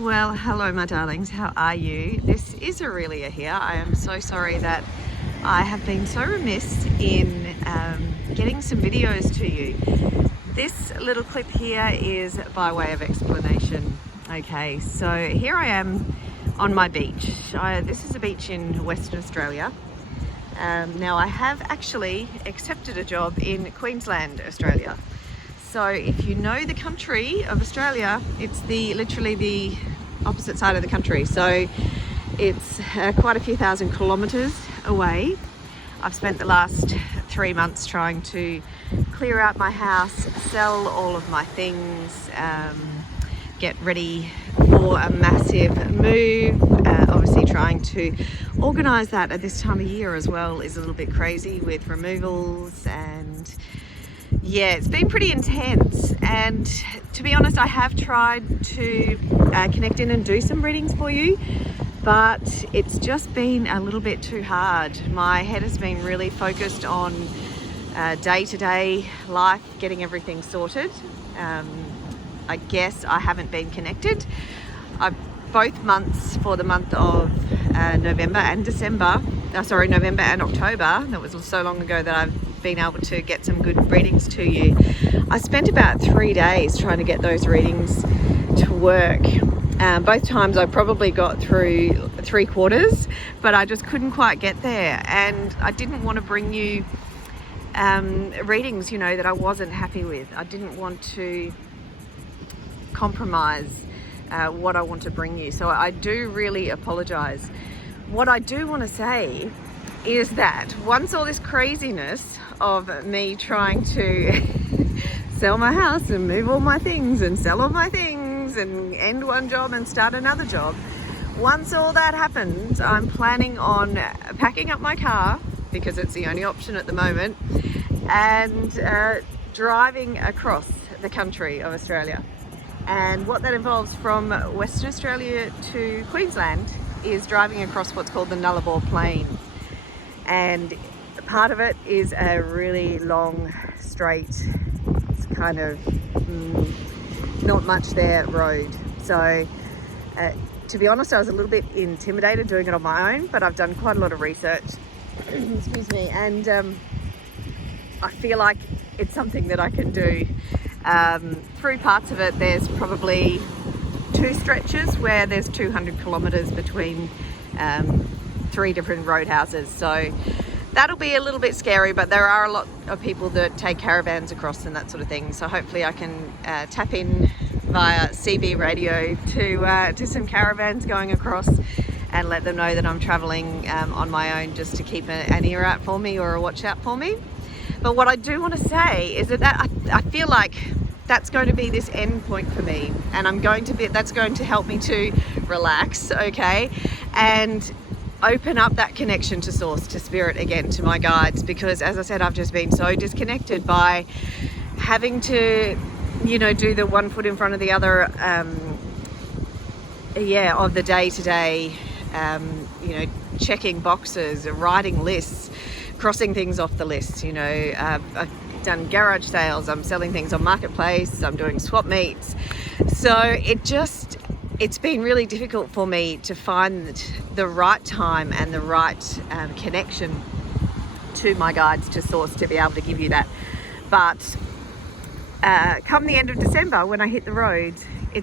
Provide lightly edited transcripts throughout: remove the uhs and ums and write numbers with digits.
Well, hello my darlings, how are you? This is Aurelia here. I am so sorry that I have been so remiss in getting some videos to you. This little clip here is by way of explanation. Okay, so here I am on my beach. This is a beach in Western Australia. Now I have actually accepted a job in Queensland, Australia. So if you know the country of Australia, it's literally the opposite side of the country. So it's quite a few thousand kilometres away. I've spent the last 3 months trying to clear out my house, sell all of my things, get ready for a massive move. Obviously trying to organise that at this time of year as well is a little bit crazy with removals, and yeah, it's been pretty intense. And to be honest, I have tried to connect in and do some readings for you, but it's just been a little bit too hard. My head has been really focused on day-to-day life, getting everything sorted. I guess I haven't been connected. Both months, for the month of November and October, that was so long ago that I've been able to get some good readings to you. I spent about 3 days trying to get those readings to work. Both times I probably got through 3/4, but I just couldn't quite get there. And I didn't want to bring you readings, that I wasn't happy with. I didn't want to compromise what I want to bring you. So I do really apologize. What I do want to say is that once all this craziness of me trying to sell my house and move all my things and sell all my things and end one job and start another job, once all that happens, I'm planning on packing up my car, because it's the only option at the moment, and driving across the country of Australia. And what that involves from Western Australia to Queensland is driving across what's called the Nullarbor Plain. And part of it is a really long, straight, it's kind of not much there road. So to be honest, I was a little bit intimidated doing it on my own, but I've done quite a lot of research, excuse me, and I feel like it's something that I can do. Through parts of it, there's probably 2 stretches where there's 200 kilometres between 3 different roadhouses. So that'll be a little bit scary, but there are a lot of people that take caravans across and that sort of thing. So hopefully I can tap in via CB radio to some caravans going across and let them know that I'm travelling on my own, just to keep an ear out for me or a watch out for me. But what I do want to say is that I feel like that's going to be this end point for me, and that's going to help me to relax, okay, and open up that connection to source, to spirit again, to my guides, because as I said, I've just been so disconnected by having to, do the one foot in front of the other, of the day-to-day, checking boxes, writing lists, crossing things off the list. I've done garage sales, I'm selling things on Marketplace, I'm doing swap meets. So it's been really difficult for me to find the right time and the right connection to my guides, to source, to be able to give you that. But come the end of December, when I hit the road, I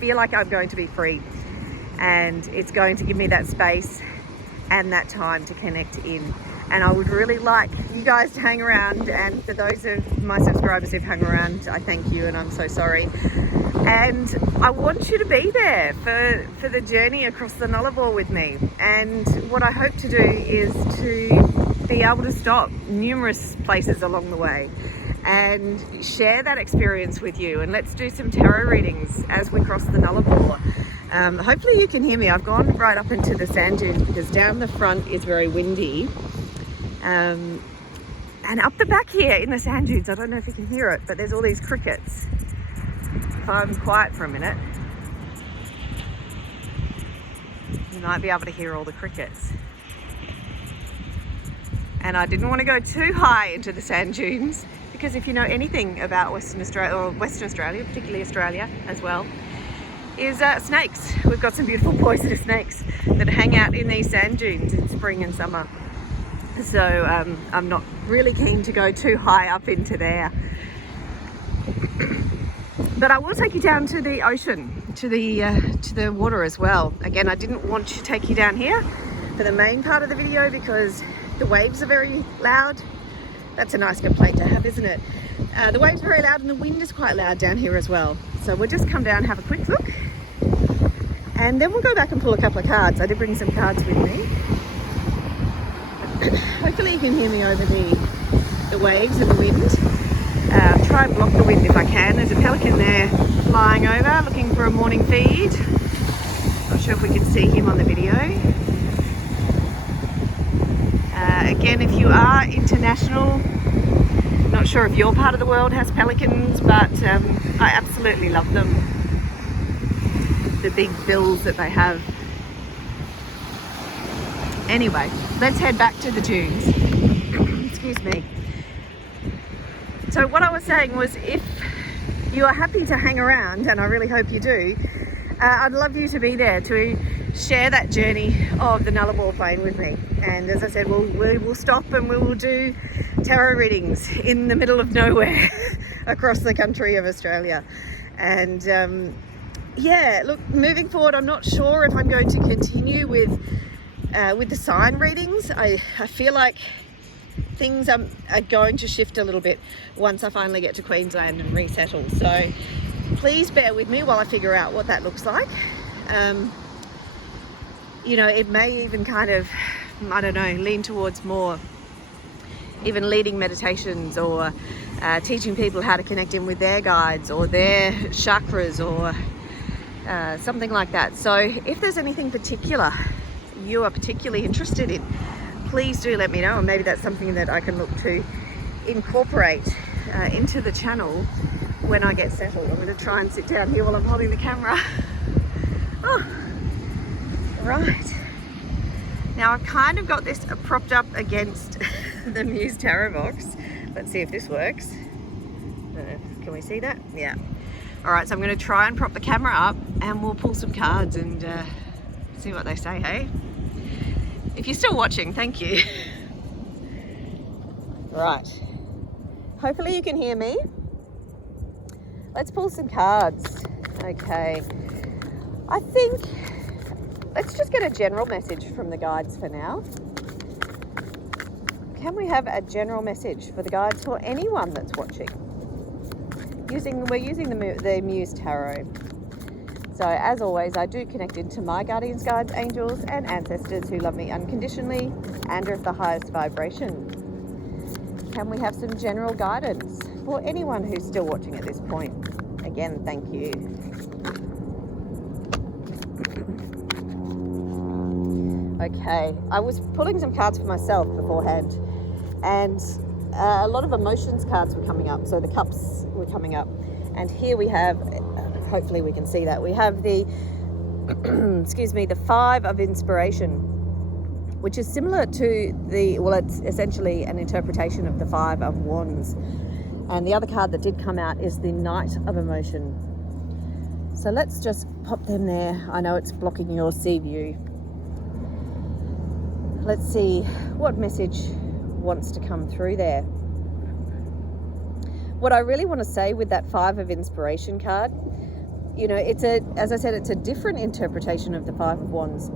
feel like I'm going to be free, and it's going to give me that space and that time to connect in. And I would really like you guys to hang around, and for those of my subscribers who've hung around, I thank you, and I'm so sorry. And I want you to be there for the journey across the Nullarbor with me. And what I hope to do is to be able to stop numerous places along the way and share that experience with you. And let's do some tarot readings as we cross the Nullarbor. Hopefully you can hear me. I've gone right up into the sand dunes because down the front is very windy. And up the back here in the sand dunes, I don't know if you can hear it, but there's all these crickets. If I'm quiet for a minute, you might be able to hear all the crickets. And I didn't want to go too high into the sand dunes, because if you know anything about Western Australia, particularly Australia as well, is snakes. We've got some beautiful poisonous snakes that hang out in these sand dunes in spring and summer. So I'm not really keen to go too high up into there. But I will take you down to the ocean, to the water as well. Again, I didn't want to take you down here for the main part of the video because the waves are very loud. That's a nice complaint to have, isn't it? The waves are very loud and the wind is quite loud down here as well. So we'll just come down and have a quick look. And then we'll go back and pull a couple of cards. I did bring some cards with me. Hopefully you can hear me over the waves and the wind. Try and block the wind if I can. There's a pelican there flying over looking for a morning feed. Not sure if we can see him on the video. Again, if you are international, not sure if your part of the world has pelicans, but I absolutely love them. The big bills that they have. Anyway, let's head back to the dunes. Excuse me. So what I was saying was, if you are happy to hang around, and I really hope you do, I'd love you to be there to share that journey of the Nullarbor Plain with me. And as I said, we will stop and we will do tarot readings in the middle of nowhere across the country of Australia. And yeah, look, moving forward, I'm not sure if I'm going to continue with the sign readings. I feel like things are going to shift a little bit once I finally get to Queensland and resettle. So please bear with me while I figure out what that looks like. You know, it may even kind of, I don't know, lean towards more even leading meditations or teaching people how to connect in with their guides or their chakras or something like that. So if there's anything particular you are particularly interested in, please do let me know, and maybe that's something that I can look to incorporate into the channel when I get settled. I'm going to try and sit down here while I'm holding the camera. Oh, right. Now I've kind of got this propped up against the Muse Tarot box. Let's see if this works. Can we see that? Yeah. All right, so I'm going to try and prop the camera up and we'll pull some cards and see what they say, hey? If you're still watching, thank you. Right. Hopefully you can hear me. Let's pull some cards. Okay. I think let's just get a general message from the guides for now. Can we have a general message for the guides for anyone that's watching? We're using the Muse Tarot. So as always, I do connect into my guardians, guides, angels, and ancestors who love me unconditionally and are of the highest vibration. Can we have some general guidance for anyone who's still watching at this point? Again, thank you. Okay, I was pulling some cards for myself beforehand, and a lot of emotions cards were coming up. So the cups were coming up, and here we have, hopefully we can see that, we have the excuse me, the Five of Inspiration, which is similar to the, well, it's essentially an interpretation of the Five of Wands. And the other card that did come out is the Knight of Emotion. So let's just pop them there. I know it's blocking your sea view. Let's see what message wants to come through there. What I really want to say with that Five of Inspiration card, you know, it's as I said, it's a different interpretation of the Five of Wands.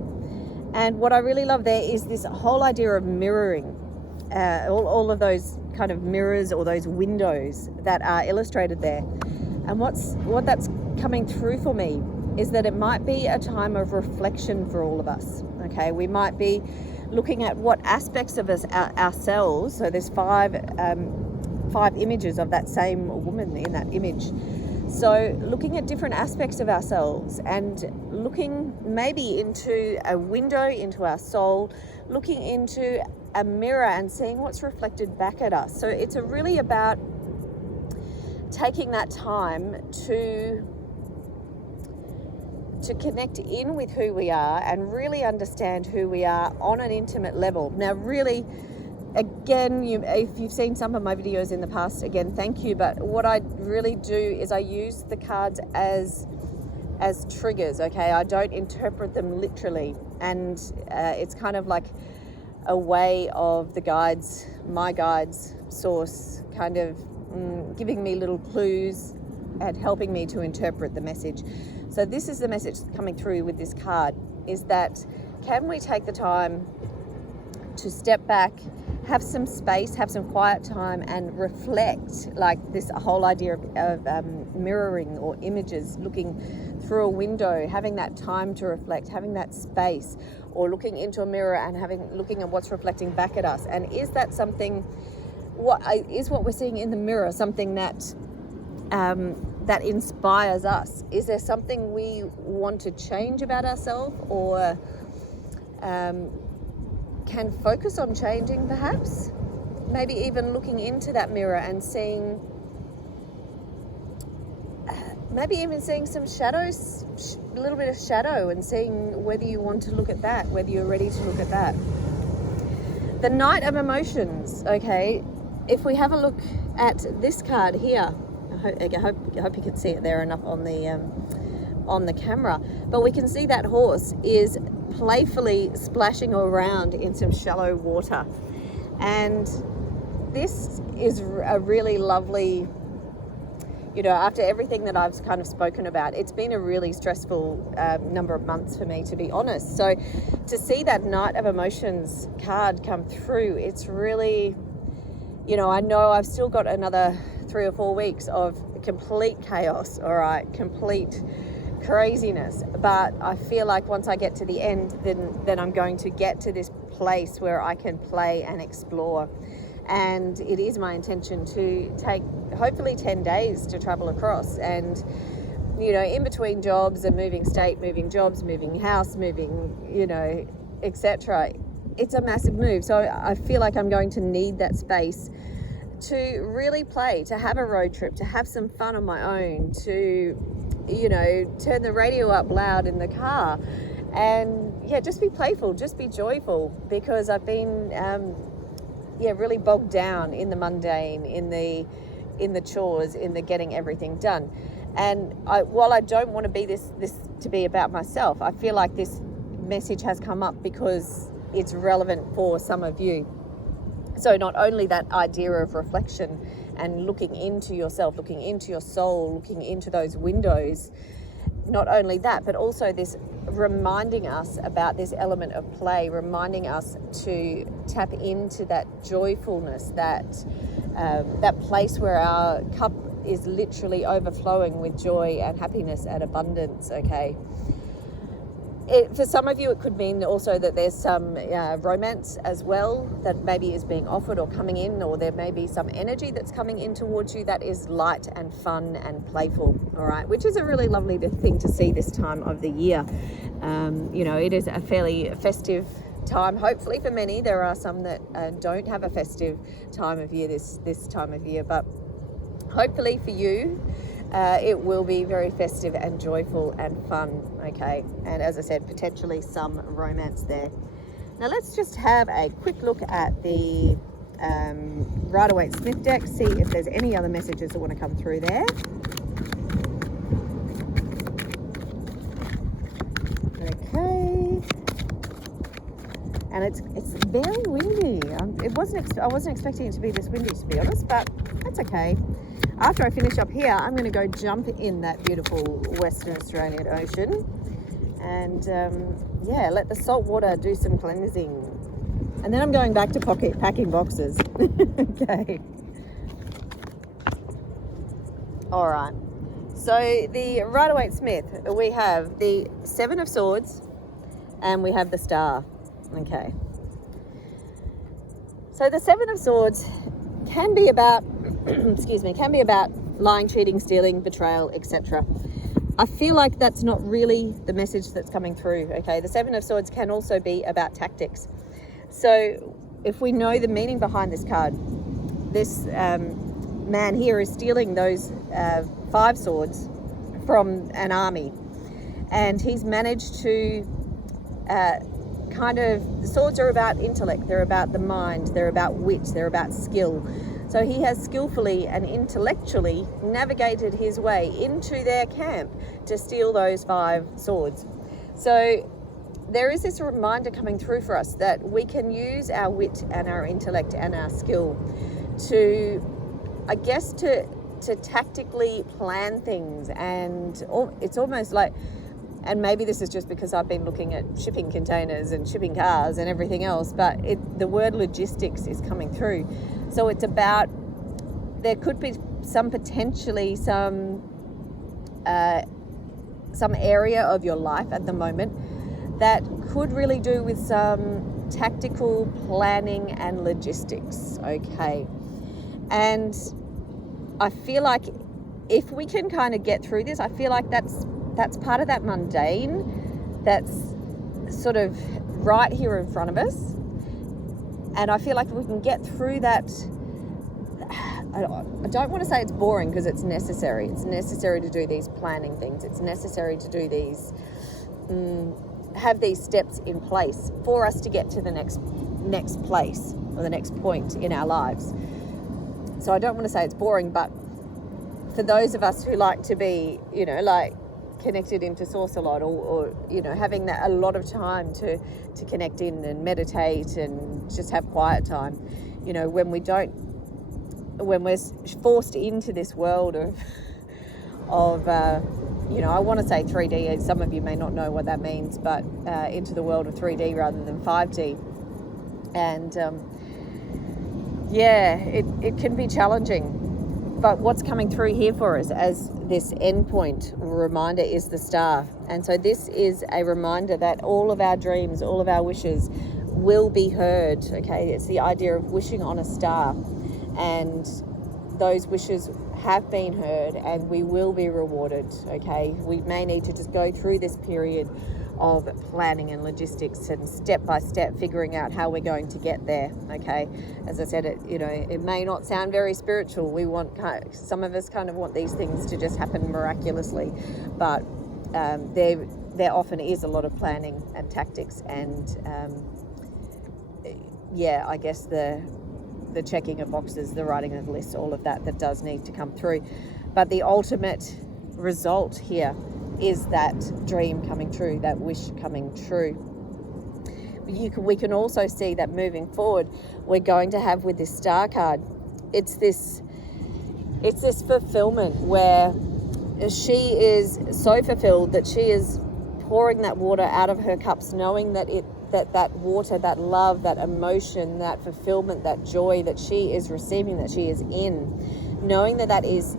And what I really love there is this whole idea of mirroring, all of those kind of mirrors or those windows that are illustrated there. And what that's coming through for me is that it might be a time of reflection for all of us. Okay, we might be looking at what aspects of us ourselves. So there's five images of that same woman in that image. So looking at different aspects of ourselves and looking maybe into a window into our soul, looking into a mirror and seeing what's reflected back at us. So it's really about taking that time to connect in with who we are and really understand who we are on an intimate level. Now, really, again, if you've seen some of my videos in the past, again, thank you. But what I really do is I use the cards as as triggers, okay? I don't interpret them literally, and it's kind of like a way of the guides, my guides, source, kind of giving me little clues and helping me to interpret the message. So this is the message coming through with this card, is that can we take the time to step back, have some space, have some quiet time, and reflect, like this whole idea of mirroring or images, looking through a window, having that time to reflect, having that space, or looking into a mirror and looking at what's reflecting back at us. And is that something, what we're seeing in the mirror something that that inspires us? Is there something we want to change about ourselves, or can focus on changing perhaps? Maybe even looking into that mirror and seeing, maybe even seeing some shadows, a little bit of shadow, and seeing whether you want to look at that, whether you're ready to look at that. The Knight of Emotions, okay, if we have a look at this card here, I hope you can see it there enough on the camera, but we can see that horse is playfully splashing around in some shallow water, and this is a really lovely, you know, after everything that I've kind of spoken about, it's been a really stressful number of months for me, to be honest. So to see that Knight of Emotions card come through, it's really, you know, I know I've still got another 3 or 4 weeks of complete chaos, all right, complete craziness, but I feel like once I get to the end, then I'm going to get to this place where I can play and explore. And it is my intention to take hopefully 10 days to travel across, and you know, in between jobs and moving state, moving jobs, moving house, moving, you know, etc. It's a massive move, so I feel like I'm going to need that space to really play, to have a road trip, to have some fun on my own, to, you know, turn the radio up loud in the car, and yeah, just be playful, just be joyful, because I've been really bogged down in the mundane, in the chores, in the getting everything done. And while I don't want to be this to be about myself, I feel like this message has come up because it's relevant for some of you. So not only that idea of reflection and looking into yourself, looking into your soul, looking into those windows, not only that, but also this reminding us about this element of play, reminding us to tap into that joyfulness, that place where our cup is literally overflowing with joy and happiness and abundance, okay? For some of you, it could mean also that there's some romance as well that maybe is being offered or coming in, or there may be some energy that's coming in towards you that is light and fun and playful, all right, which is a really lovely thing to see this time of the year. You know, it is a fairly festive time, hopefully for many. There are some that don't have a festive time of year this time of year, but hopefully for you, it will be very festive and joyful and fun, okay? And as I said, potentially some romance there. Now let's just have a quick look at the Rider-Waite-Smith deck, see if there's any other messages that want to come through there. Okay. And it's very windy. I wasn't expecting it to be this windy, to be honest, but that's okay. After I finish up here, I'm going to go jump in that beautiful Western Australian ocean and let the salt water do some cleansing. And then I'm going back to packing boxes. Okay. All right. So the Rider-Waite-Smith, we have the 7 of Swords and we have the Star. Okay. So the 7 of Swords can be about can be about lying, cheating, stealing, betrayal, etc. I feel like that's not really the message that's coming through, okay? The 7 of Swords can also be about tactics. So if we know the meaning behind this card, this man here is stealing those 5 swords from an army, and he's managed to the swords are about intellect, they're about the mind, they're about wit, they're about skill. So he has skillfully and intellectually navigated his way into their camp to steal those 5 swords. So there is this reminder coming through for us that we can use our wit and our intellect and our skill to, I guess, to tactically plan things. And it's almost like, and maybe this is just because I've been looking at shipping containers and shipping cars and everything else, but the word logistics is coming through. So it's about, there could be some area of your life at the moment that could really do with some tactical planning and logistics, okay? And I feel like if we can kind of get through this, I feel like that's part of that mundane that's sort of right here in front of us. And I feel like if we can get through that, I don't want to say it's boring, because it's necessary. It's necessary to do these planning things. It's necessary to do these, have these steps in place for us to get to the next place or the next point in our lives. So I don't want to say it's boring, but for those of us who like to be, like connected into source a lot, or having that a lot of time to connect in and meditate and just have quiet time, when we're forced into this world of I want to say 3D. Some of you may not know what that means, but into the world of 3D rather than 5D. And it can be challenging. But what's coming through here for us as this endpoint reminder is the star. And so this is a reminder that all of our dreams, all of our wishes will be heard, okay? It's the idea of wishing on a star. And those wishes have been heard, and we will be rewarded, okay? We may need to just go through this period of planning and logistics and step by step figuring out how we're going to get there, okay? As I said, it may not sound very spiritual. Some of us kind of want these things to just happen miraculously, but there often is a lot of planning and tactics and I guess the checking of boxes, the writing of lists, all of that does need to come through. But the ultimate result here is that dream coming true, that wish coming true. We can also see that moving forward, we're going to have with this star card, it's this fulfillment where she is so fulfilled that she is pouring that water out of her cups, knowing that that water, that love, that emotion, that fulfillment, that joy that she is receiving, that she is in, knowing that is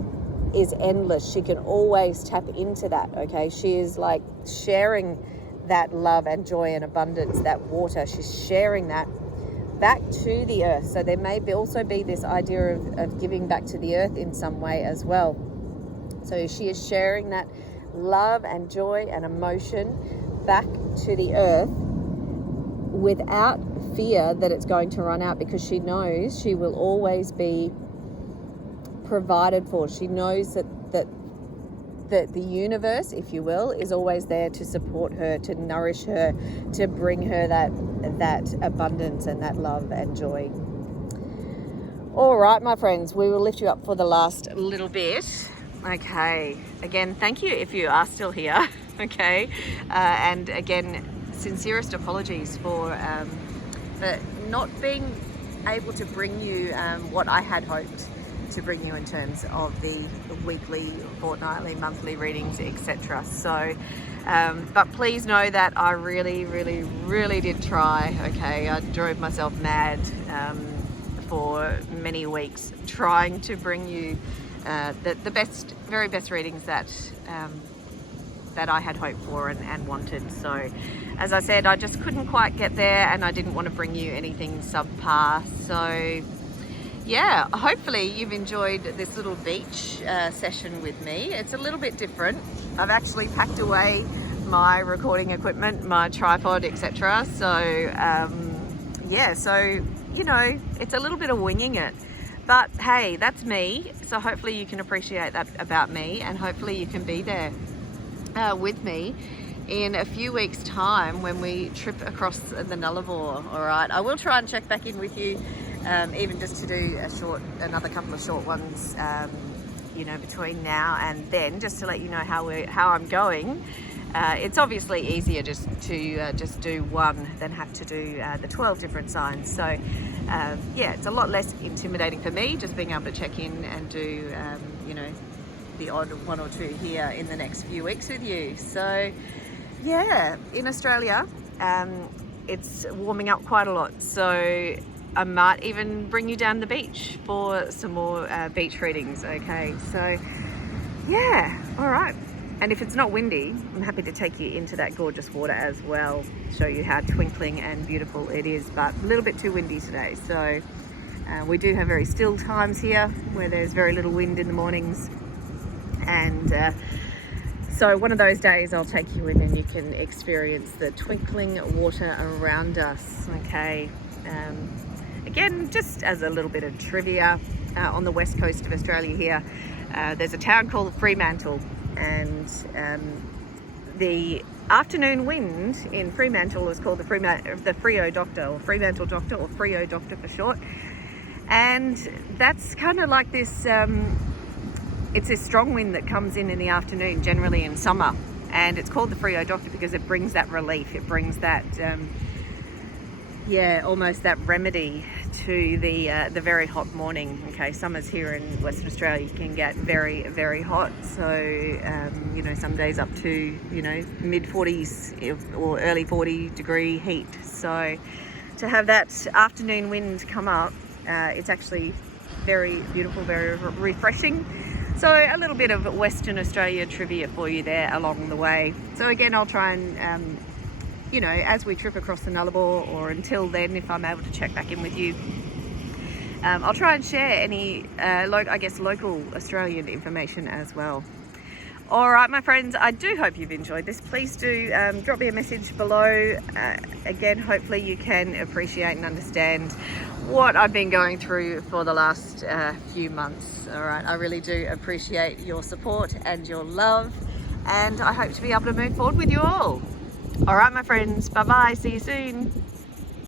endless. She can always tap into that, okay? She is like sharing that love and joy and abundance, that water. She's sharing that back to the earth. So there may also be this idea of giving back to the earth in some way as well. So she is sharing that love and joy and emotion back to the earth without fear that it's going to run out, because she knows she will always be provided for. She knows that the universe, if you will, is always there to support her, to nourish her, to bring her that abundance and that love and joy. All right, my friends, we will lift you up for the last little bit. Okay, again, thank you if you are still here. Okay, and again, sincerest apologies for not being able to bring you what I had hoped to bring you in terms of the weekly, fortnightly, monthly readings, etc. So, but please know that I really, really, really did try. Okay, I drove myself mad for many weeks trying to bring you the best, very best readings that I had hoped for and wanted. So, as I said, I just couldn't quite get there, and I didn't want to bring you anything subpar. So, yeah, hopefully you've enjoyed this little beach session with me. It's a little bit different. I've actually packed away my recording equipment, my tripod, etc. So, so, it's a little bit of winging it. But hey, that's me. So hopefully you can appreciate that about me, and hopefully you can be there with me in a few weeks' time when we trip across the Nullarbor. All right, I will try and check back in with you even just to do another couple of short ones, you know, between now and then, just to let you know how I'm going. It's obviously easier just to just do one than have to do the 12 different signs. So yeah, it's a lot less intimidating for me just being able to check in and do you know, the odd one or two here in the next few weeks with you. So yeah, in Australia it's warming up quite a lot, so I might even bring you down the beach for some more beach readings. Okay, so yeah, all right. And if it's not windy, I'm happy to take you into that gorgeous water as well, show you how twinkling and beautiful it is, but a little bit too windy today. So we do have very still times here where there's very little wind in the mornings. And so one of those days I'll take you in and you can experience the twinkling water around us, okay? Again, just as a little bit of trivia, on the west coast of Australia here, there's a town called Fremantle. And the afternoon wind in Fremantle is called the Freo Doctor, or Fremantle Doctor, or Freo Doctor for short. And that's kind of like this, it's this strong wind that comes in the afternoon, generally in summer. And it's called the Freo Doctor because it brings that relief, it brings that, yeah, almost that remedy to the very hot morning. Okay, summers here in Western Australia can get very, very hot. So, you know, some days up to, you know, mid 40s or early 40 degree heat. So to have that afternoon wind come up, it's actually very beautiful, very refreshing. So a little bit of Western Australia trivia for you there along the way. So again, I'll try and you know, as we trip across the Nullarbor, or until then, if I'm able to check back in with you, I'll try and share any, I guess, local Australian information as well. All right, my friends, I do hope you've enjoyed this. Please do drop me a message below. Again, hopefully you can appreciate and understand what I've been going through for the last few months. All right, I really do appreciate your support and your love, and I hope to be able to move forward with you all. All right, my friends, bye-bye, see you soon.